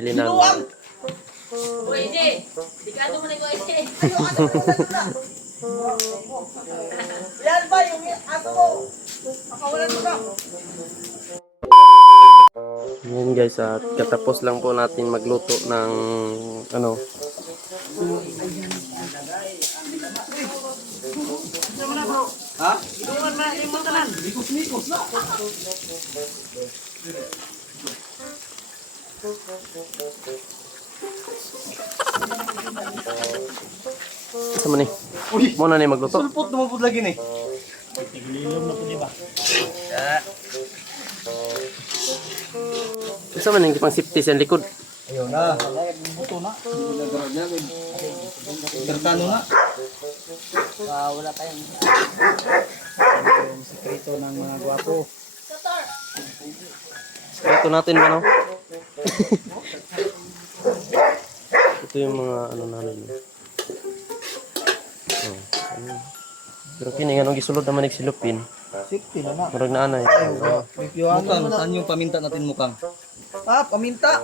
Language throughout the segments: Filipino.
Bili na. Pwede. Delikado mo na ko ite. Yan ba yung aso mo? Pakawalan mo na. Yan guys, katapos lang po natin magluto ng ano. Ha? Idungan na yung matanan. Likos-likos na. Sama ni. Mo na ni magluto. Sulpot naman po lagi ni. Sama ni pang safety sa likod. Ayun na. Buto na. Bertano na. Wala tayong yung sekreto ng mga gwapo. Ito natin ba no? Ito yung mga ano namin. Oh, ano. Pero kini nga nung gisulod naman nagsilupin. Safety na na. Murag na anay. Oh. Mukang, saan yung paminta natin mukang? Ah, paminta.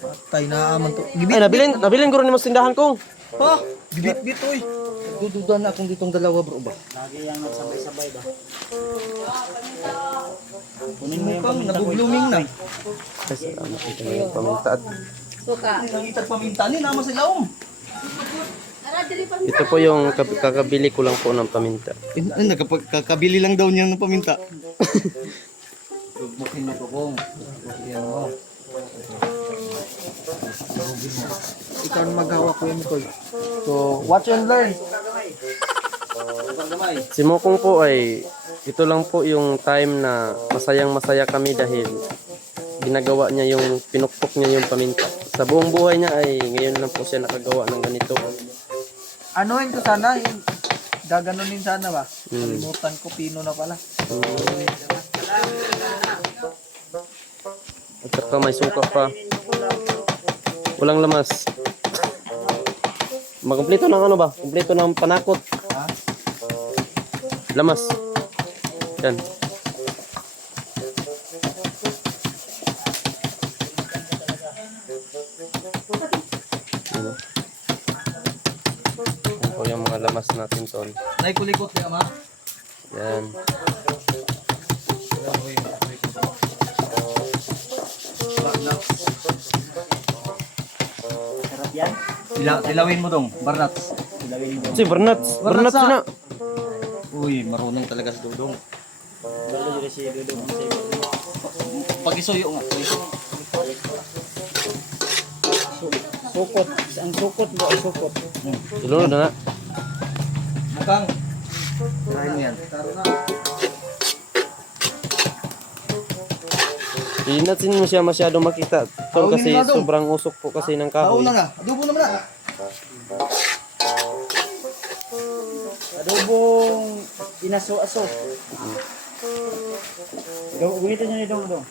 Patay na aman to. Ay, nabilin ko rin yung tindahan kong. Ha? Gibit-bit oy. Dududa na akong ditong dalawa bro ba? Lagi yung nagsabay-sabay ba? Kunin mo yung Mukang paminta ko. nabublooming na. Kasi ito yung pamintaad. Suka. Nangitag paminta ni naman sila Ito po yung kakabili ko lang po ng paminta. Nagkakabili lang daw niya ng paminta. Bukin mo to kong. Yan mo. Ikaw na maghawa ko yan ko. So, watch and learn. Si Mokong po ay ito lang po yung time na masayang masaya kami dahil ginagawa niya yung pinukpok niya yung paminta. Sa buong buhay niya ay ngayon lang po siya nakagawa ng ganito. Anuhin ko sana, yung gaganunin sana ba? Kalimutan ko, pino na pala. At saka may suka pa. Walang lamas. Makumpleto ng ano ba? Kumpleto ng panakot. Ha? Lamas. Yan. Ano? Yan po yung mga lamas natin tol. Naikulikot niya, ma? Yan. Sarap yan. Dilawin mo dong, Barnats. Ilawin mo. Si Bernats. Bernats ah. na. Uy, marunong talaga sa dudong. Balo dito si Dudong ang sayo. Pag-isuyo nga. Sukot. Ang sukot ba ay sukot? Ilunod na na. Mukang. Tirahin mo yan. Hindi natin mo siya masyado makita. Tol Kaunin kasi mo na, Dong. sobrang usok po kasi ng Tao kahoy. na na. Adobo naman na. Adobong inaso-aso. Gawin niya ni Dong Dong.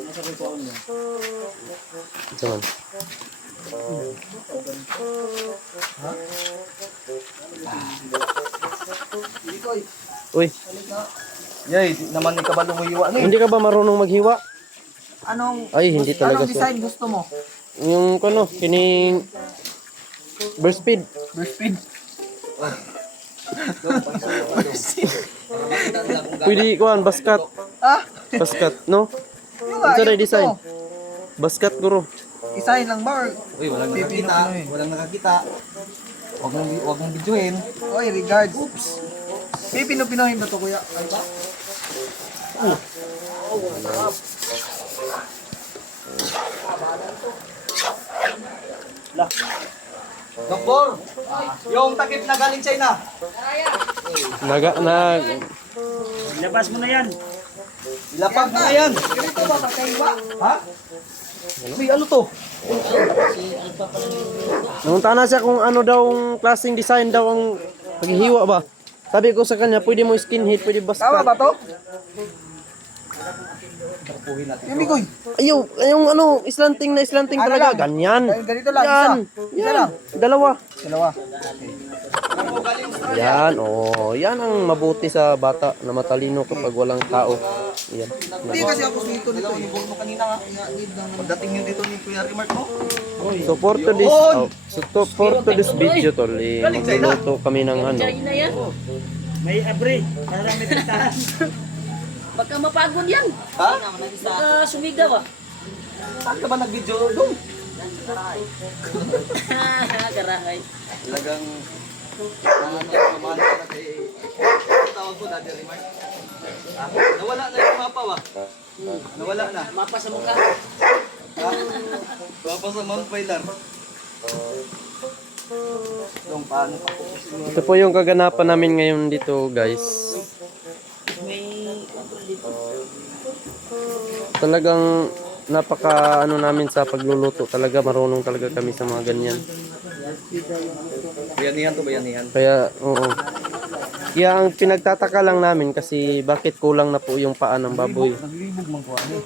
Nasa ko paon mo. Ito man. Uy, Yay, di naman ni kabalo mo iwa. hindi ka ba marunong maghiwa? Anong Ay, hindi talaga siya. gusto mo? Yung ano, kining burst speed. Speed. Pwede kuan basket. Ah, Basket, no? yung Ano sa design? Basket guro. Isahin lang ba? Uy, walang nakakita. Walang nakakita. Wag mong videohin. Oy, regards. Oops. Pipino-pinohin ba to kuya? Ay ba? Doktor, yung takip na galing China. Labas mo na yan. Ilapag mo na yan. Ganito ba kakaiba? Ha? Uy, ano to? Nangunta na siya kung ano daw ang klaseng design daw ang paghihiwa ba. Sabi ko sa kanya, pwede mo skinhead, pwede basket. Tama ba to? Yung bigoy. Ayaw, yung ano, islanting na islanting Ano talaga. lang? Ganyan. Ganito lang, Yan. isa. Isa Yan. lang. Dalawa. Dalawa. Yan, oh, yan ang mabuti sa bata na matalino kapag walang tao. Yan. Hindi kasi ako dito nito. Mo kanina nga. Pagdating yun dito ni Kuya Remark mo. So for today's video tol, magluluto kami ng ano. Diyan na yan. May abre. Para may tintahan. Baka mapagod yan. Ha? Baka sumigaw ah. Saan ka ba nag-video doon? Garahay. Talagang kumano ka na kay tawag ko Daddy Remark. Nawala na yung mapa ba? Nawala na. Mapa sa mukha. Mapa sa Mount Pilar. Yung paano pa po? Ito po yung kaganapan namin ngayon dito, guys. May Talagang napaka ano namin sa pagluluto. Talaga marunong talaga kami sa mga ganyan. Bayanihan to, bayanihan. Kaya, oo. Kaya ang pinagtataka lang namin kasi bakit kulang na po yung paa ng baboy. Naglibog man ko ani.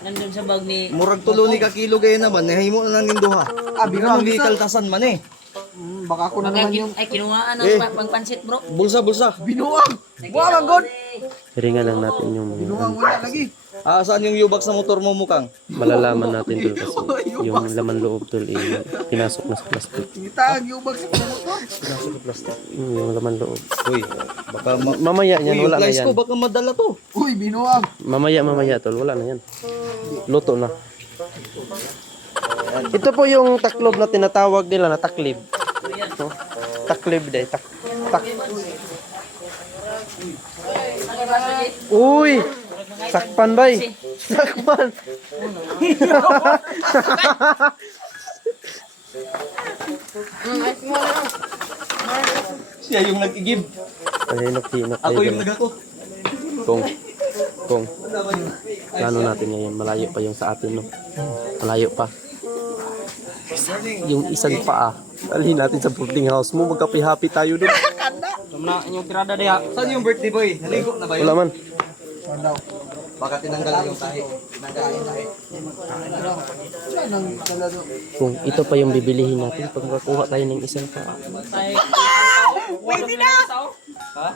nandun sa bag ni... Murag tulo ni ka kilo gaya naman, nahimo na nang ninduha. Biglang di kaltasan man eh. Baka ako na Baka naman yung ay kinuhaan ng pangpansit bro. Bulsa, bulsa. binuang. Buwang ang god. Hiringan lang natin yung Binuang wala lagi. Saan yung yubak sa motor mo mukang? malalaman natin tol kasi yung laman loob tol pinasok na sa plastic. Kita ang yubag sa motor. Nasa sa plastic. Yung laman loob. Uy, baka Mamaya yan, Uy, wala yung na guys yan. ko, baka madala to. Uy, binuang. Mamaya tol, wala na yan. Luto na. Ito po yung taklob na tinatawag nila na taklib. No? Taklib day. Uy! Sakpan bay. Sakpan. Siya yung nag-igib. Ay, hinok. Ako yung nagakot. Kung. Plano natin ngayon, malayo pa yung sa atin, no? Malayo pa. Yung isang paa, dalhin natin sa boarding house mo, magkapi-happy tayo doon. Saan yung birthday boy? Naligo na ba yun? Wala man. Baka tinanggal yung tahi. Tinanggal yung tahi. Saan ang talado? Kung ito pa yung bibilihin natin pag makakuha tayo ng isang paa. Pwede na! Ha?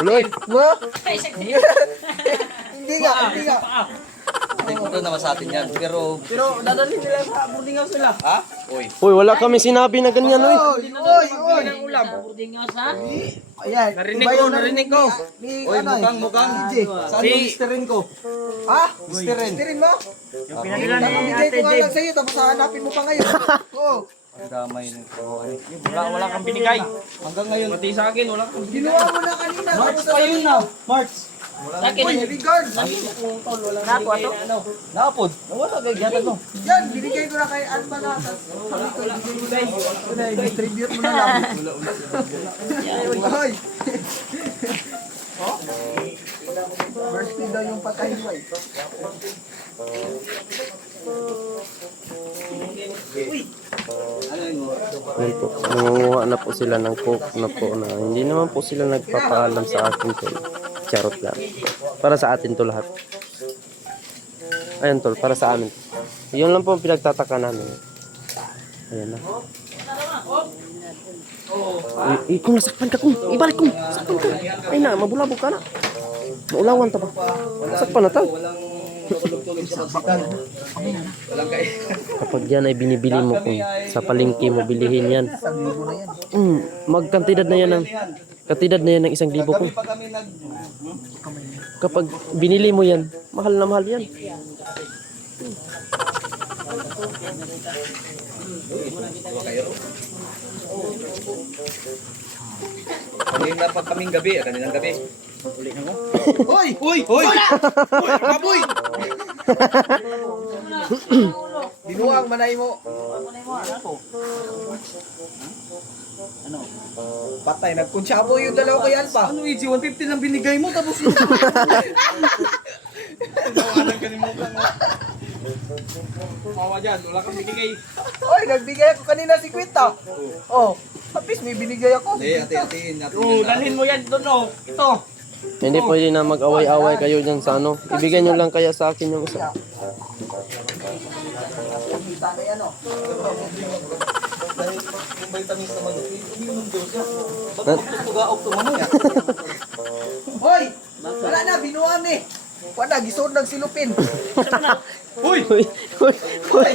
Uloy! Hindi nga. Hindi ko naman sa atin yan. Pero Dadalhin nila sa boarding house nila. ha? Uy. Uy, wala kami sinabi na ganyan, oy. Oy! Ulam. Boarding house ha? Ayan. Narinig ko. Uy, mukhang. Saan yung misterin ko? Ha? Misterin mo? Yung pinadala ni Bigay Ate ko nga Dave. lang sa'yo, tapos hanapin mo pa ngayon. Oo. Ang damay nito. Wala kang binigay. Hanggang ngayon. Pati sa akin, wala kang Ginawa mo na kanina. March pa yun na. March. Akin. Uy, regard. Napo ato. Nakapod. Wala kay gatan no. Yan, binigay ko na kay Alba na. Distribute mo na lang. Hoy. Birthday daw yung patay mo eh. Ano yun mo? Ayun po, nangunguha na po sila ng coke na po na hindi naman po sila nagpapaalam sa akin tol. Charot lang. Para sa atin to lahat. Ayun tol, para sa amin. Yun lang po ang pinagtataka namin. Ayan na. Kung nasakpan ka kung, ibalik kung, sakpan ka. Ay na, mabulabog ka na. Maulawan ta ba? Sakpan na ta. Walang tulog sa hospital. Walang kay. Kapag yan ay binibili mo kung sa palengke mo bilihin yan. Magkantidad na yan ng kantidad na yan ng 1,000 kung. Pa kami nag Kapag binili mo yan, mahal na mahal yan. kanina pa kaming gabi, kaninang gabi. Hoy! Hoy! Hoy! Hoy! Baboy! Binuang manay mo. Ano? Patay, nagkunsyabo yung dalawa kay Alba. Ano easy? 150 lang binigay mo tapos yun. Tawanan ka ni mo kang Mawa dyan, wala kang binigay. Oy, nagbigay ako kanina si Kwita. Oh, tapos may binigay ako. ate-atein natin. Oo, dalhin mo yan doon, oh. Ito. Hindi pwede na mag-away-away kayo dyan sa ano. Ibigay nyo lang kaya sa akin yung isa. Kita na yan oh. Dahil yung vitamins naman, umiinom daw siya. Ba't tugaok to mamaya? Hoy! Wala na, binuang eh. Wala, gisod ng silupin. Uy! Uy, uy, uy.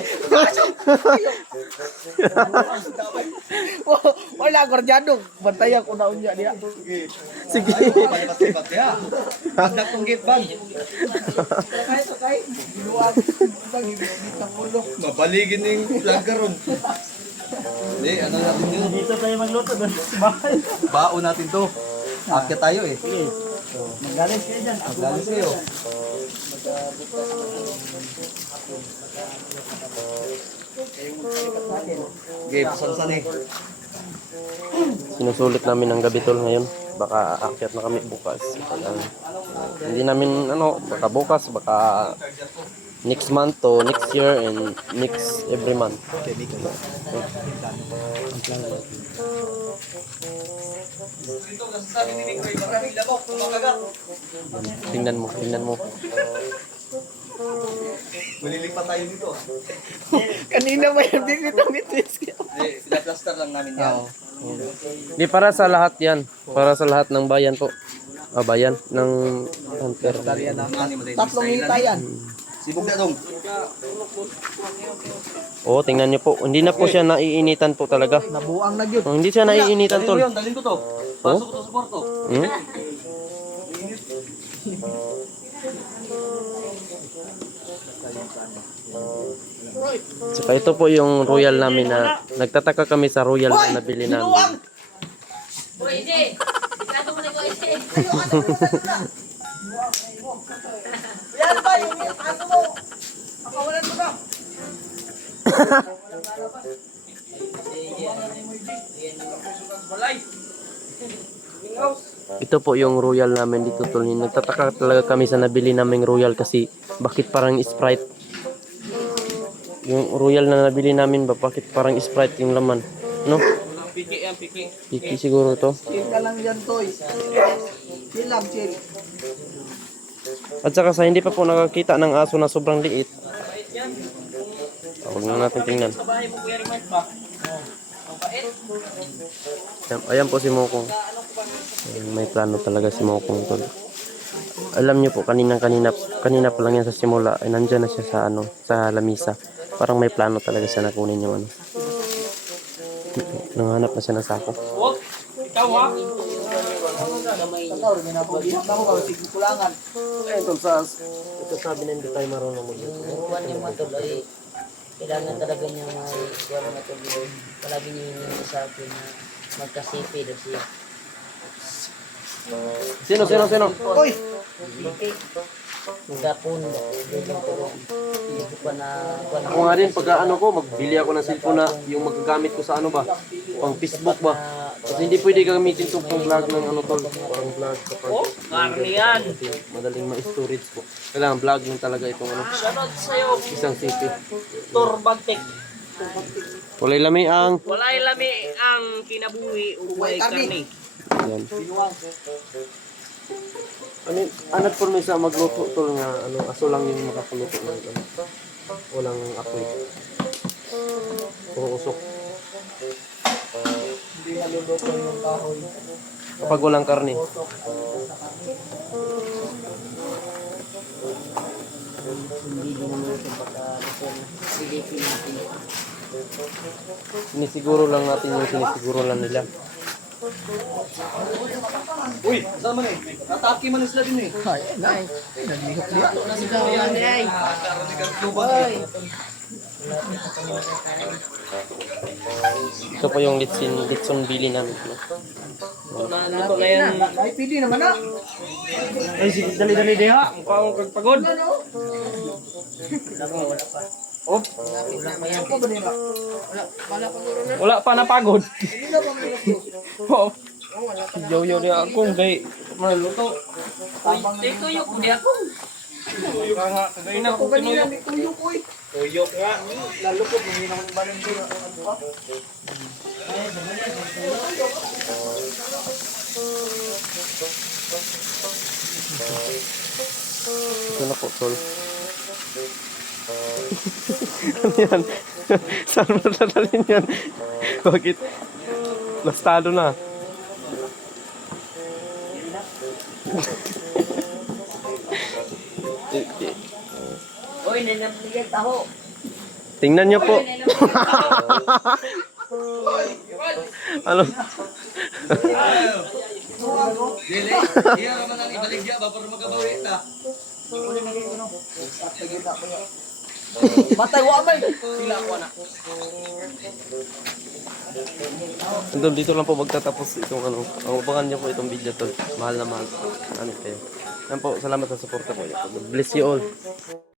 Wala, gordyado. Bantayan ko na unya niya. Sige. Palipat-lipat niya. Magdak tong gate bag. Sakay. Binuang. Pag-ibig ng ulo. Mabaligin yung vlogger ron. Hindi, ano natin yun? Dito tayo magluto doon sa bahay. Baon natin to. Akyat tayo eh. Sige. Magalis kayo dyan. Magdalis kayo. Okay, pasan eh. Sinusulit namin ang gabi tol ngayon. Baka aakyat na kami bukas. Hindi namin baka bukas, baka next month to next year and next every month. Ito, kasasabi ni Nick Ray, maraming lamok, kumakagat. Tingnan mo. Malilipat tayo dito. Kanina ba yung dinitamitis ko? Hindi, pinaplaster lang namin yan. Di para sa lahat yan. Para sa lahat ng bayan po. Bayan ng Hunter. Tatlong hita yan. Sibog na dong. Oo, tingnan niyo po. Hindi na po siya naiinitan po talaga. Nabuang na yun. Hindi siya naiinitan tol. Dalhin ko to. Pasok ko to sa kwarto. Hmm? Saka ito po yung royal namin na nagtataka kami sa royal na nabili namin. Bro, hindi. Ikato mo na ko, hindi. Yan ba yung ano mo? Pakawalan mo na. Ito po yung royal namin dito tol. Nagtataka talaga kami sa nabili naming royal kasi bakit parang Sprite? Yung royal na nabili namin ba bakit parang Sprite yung laman? No? Piki yan, piki. Piki siguro to. Chill ka lang yan, Toy. Chill lang, chill. At saka sa hindi pa po nakakita ng aso na sobrang liit. Huwag na natin tingnan. Sa bahay mo, Kuya Rimart ba? Ang pait. Ayan po si Mokong. Ayan, may plano talaga si Mokong tol. Alam niyo po kanina pa lang yan sa simula ay nandiyan na siya sa sa lamisa. Parang may plano talaga siya na kunin yung ano. Nanghanap na siya ng sako. Wag. Ikaw ha? Tataw, rin na po. Biyak na mo, kasi kulangan. Ayun tol ito sabi na hindi tayo marunong magluto. Buwan yung matuloy. Kailangan talaga niya may buwan matuloy. Palagi niya hiningi sa akin na magkasipi daw siya. Sino? Oy! Magkapon. Doon tulong. Hindi ko na... Ako nga din pag magbili ako ng cellphone na yung magagamit ko sa pang Facebook ba. Kasi hindi pwede gamitin itong pang vlog ng tol. Parang vlog kapag Karni yan. madaling ma-storage po. Kailangan vlog lang talaga itong Shoutout sa'yo, isang city. Turbantek. Walay lami ang Walay lami ang kinabuhi o buhay karni. yan. Anat po may sa magluto tol nga aso lang yung makakuluto ng walang apoy. Puro usok. Hindi naluluto yung kahoy. Kapag walang karne. Hindi din naman ito baka silipin natin. Sinisiguro lang natin yung sinisiguro lang nila. Uy, saan man eh? Nataki man sila din eh. Ay, ay. Naglihok-lihok. Karoon ni Gartluban eh. Ito po yung litson bili namin. No? Ano na yan? Ay, pili naman na. Ay, sige, dali-dali diha. Mukha akong kagpagod. Oh, Ako ba nila? wala pa napagod. Hindi na ba nila? Oo. Yo-yo di ako, kay maluto. Ito yung kundi ako. Kagayin na Ako kanina, may tuyo ko eh. Tuyok nga. Lalo ko, hindi na akong balon ko. Ano ba? Ito na po, tol. Ano yan? Saan mo dadalhin yan? Bakit? Lastado na. Uy, nanapligay taho. Tingnan niyo po. Ano? Dili, iya naman ang ibaligya ba para makabawi ta. Matay wa man. Sila ko na. Andun, dito lang po magtatapos itong ano. Ang abangan niyo po itong video to. Mahal na mahal. Ano kayo. Yan po, salamat sa suporta po. God bless you all.